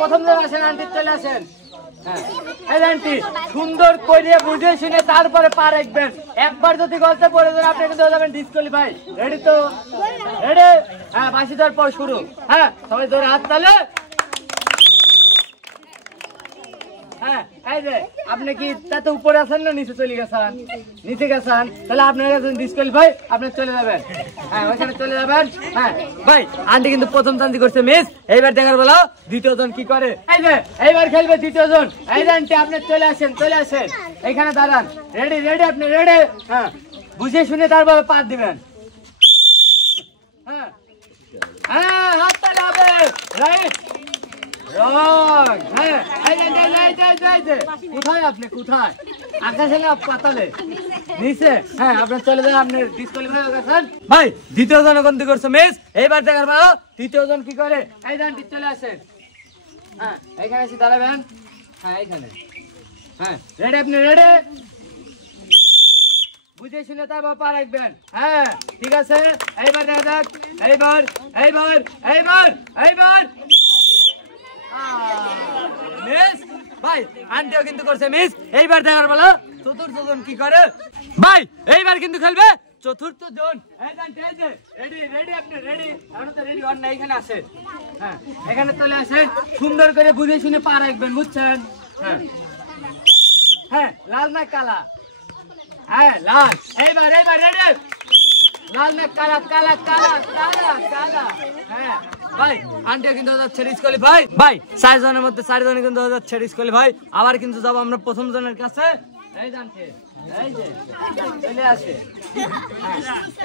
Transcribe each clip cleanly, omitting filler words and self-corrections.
প্রথম জন আসেন আন্টি, চলে আসেন। আন্টি সুন্দর করে বুঝে শুনে তারপরে পা রাখবেন। একবার যদি গলতে পড়ে যান আপনি কিন্তু যাবেন ডিসকোয়ালিফাই। রেডি তো? রেডি? হ্যাঁ, বাঁশি দেওয়ার পর শুরু। হ্যাঁ, সবাই ধরে হাত তালে। হ্যাঁ, এই যে আপনি কি তাতে উপরে আছেন না নিচে চলে গেছেন? নিচে গেছেন, তাহলে আপনার কাছে ডিসকোয়ালিফাই, আপনি চলে যাবেন। হ্যাঁ, ওইখানে চলে যাবেন। হ্যাঁ ভাই, আন্টি কিন্তু প্রথম চান্দি করছে মিস। এইবার দেখার বলো দ্বিতীয় জন কি করে। এই যে এইবার খেলবে দ্বিতীয় জন। এই যে আন্টি আপনি চলে আসেন, চলে আসেন, এইখানে দাঁড়ান। রেডি? রেডি? আপনি রেডি? হ্যাঁ, বুঝে শুনে তারপরে পাত দিবেন। হ্যাঁ হ্যাঁ, হাত তালে হবে। রাইট, রং। হ্যাঁ, কোথায় আপনি? কোথায়? আকাশে না পাতালে? নিচে? হ্যাঁ, আপনার চলে যান, আপনি ডিসকোয়ালিফাই হয়ে গেছেন। ভাই দ্বিতীয় জন কোনটি করছে মিস। এইবার দেখার পারো তৃতীয় জন কি করে। এই জানটি চলে আসেন। হ্যাঁ, এইখানে এসে দাঁড়াবেন। হ্যাঁ, এইখানে। হ্যাঁ, রেডি? আপনি রেডি? বুঝে শুনে তারপর পা রাখবেন। হ্যাঁ, ঠিক আছে। এইবার দেখা যাক। এইবার এইবার এইবার এইবার মিস। ভাই আন্টিও কিন্তু করছে মিস। এইবার দেখার বলো চতুর্থ জন কি করে। ভাই এইবার কিন্তু খেলবে চতুর্থ জন। রেডি? রেডি? আপনি রেডি? এখন তো রেডি হন না, এখানে আসেন। হ্যাঁ, এখানে চলে আসেন। সুন্দর করে বুঝে শুনে পা রাখবেন, বুঝছেন? হ্যাঁ হ্যাঁ, লাল না কালা? হ্যাঁ, লাল। এইবার এইবার রেডি? লাল না কালা? কালা কালা কালা কালা। হ্যাঁ ভাই, আন্টি কিন্তু যাচ্ছে ডিসকোয়ালিফাই। ভাই 4 জনের মধ্যে 4 জন কিন্তু যাচ্ছে ডিসকোয়ালিফাই। আবার কিন্তু যাব আমরা প্রথম জনের কাছে। এই জানতে, এই যে চলে আসে,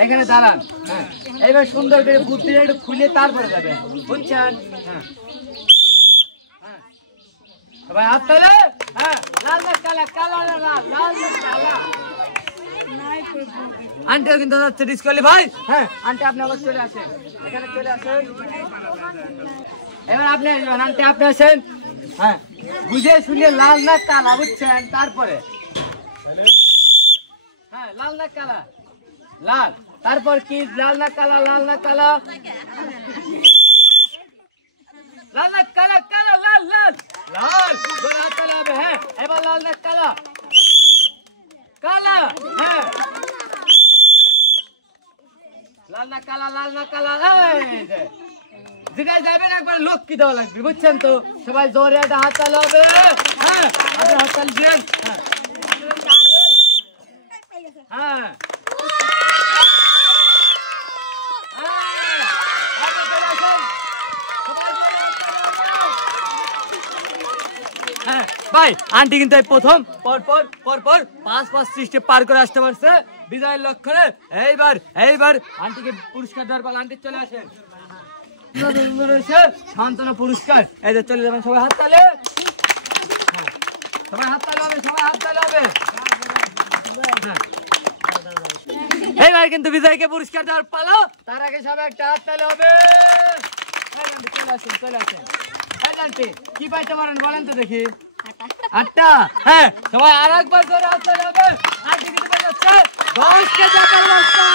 এখানে দাঁড়ান। হ্যাঁ, এইবার সুন্দর করে বুদ্ধি একটু খুলে তারপরে যাবেন, বুঝছেন? হ্যাঁ হ্যাঁ, সবাই হাত তালে। হ্যাঁ, লাল না কালা? কালা না লাল? লাল না কালা? আন্টিও কিন্তু যাচ্ছে ডিসকোয়ালিফাই। হ্যাঁ, আন্টি আপনি আবার চলে আসেন, এখানে চলে আসেন। এবার আপনি আসবেন। আন্টি আপনি আসেন। হ্যাঁ, বুঝে শুনে লাল না কালা, বুঝছেন? তারপরে হ্যাঁ, লাল না কালা? লাল। তারপর কি? লাল না কালা? লাল না কালা? লাল না কালা? কালা? লাল? লাল? লাল। ধরে হাত তালে হবে। হ্যাঁ, এবার লাল না কালা? কালা। হ্যাঁ, লাল না কালা? লাল না কালা? এই যে যেটাই যাবেন একবার লক্ষ্মী দেওয়া লাগবে, বুঝছেন তো? সবাই জোরে একটা হাত তালে হবে। হ্যাঁ, আপনি হাত তালে দিন। হ্যাঁ হ্যাঁ ভাই, আন্টি কিন্তু প্রথম পরপর পরপর 5 স্টেপ পার করে আসতে পারছে বিজয়ের লক্ষ্যে। এইবার এইবার আন্টিকে পুরস্কার দেওয়ার পর আন্টি চলে আসেন। সান্ত্বনা পুরস্কার। এই যে চলে যাবেন, সবাই হাত তালে। সবাই হাত তালে হবে, সবাই হাত তালে হবে। এইবার কিন্তু বিজয়কে পুরস্কার দেওয়ার পালো। তার আগে সবাই একটা হাত তালে হবে। চলে আসেন, চলে আসেন। কি পাইতে পারেন বলেন তো দেখি। 8টা। হ্যাঁ, সবাই আর একবার করে হাত তালে হবে। আর কি দিতে পারছে? 10 কেজি টাকার বস্তা।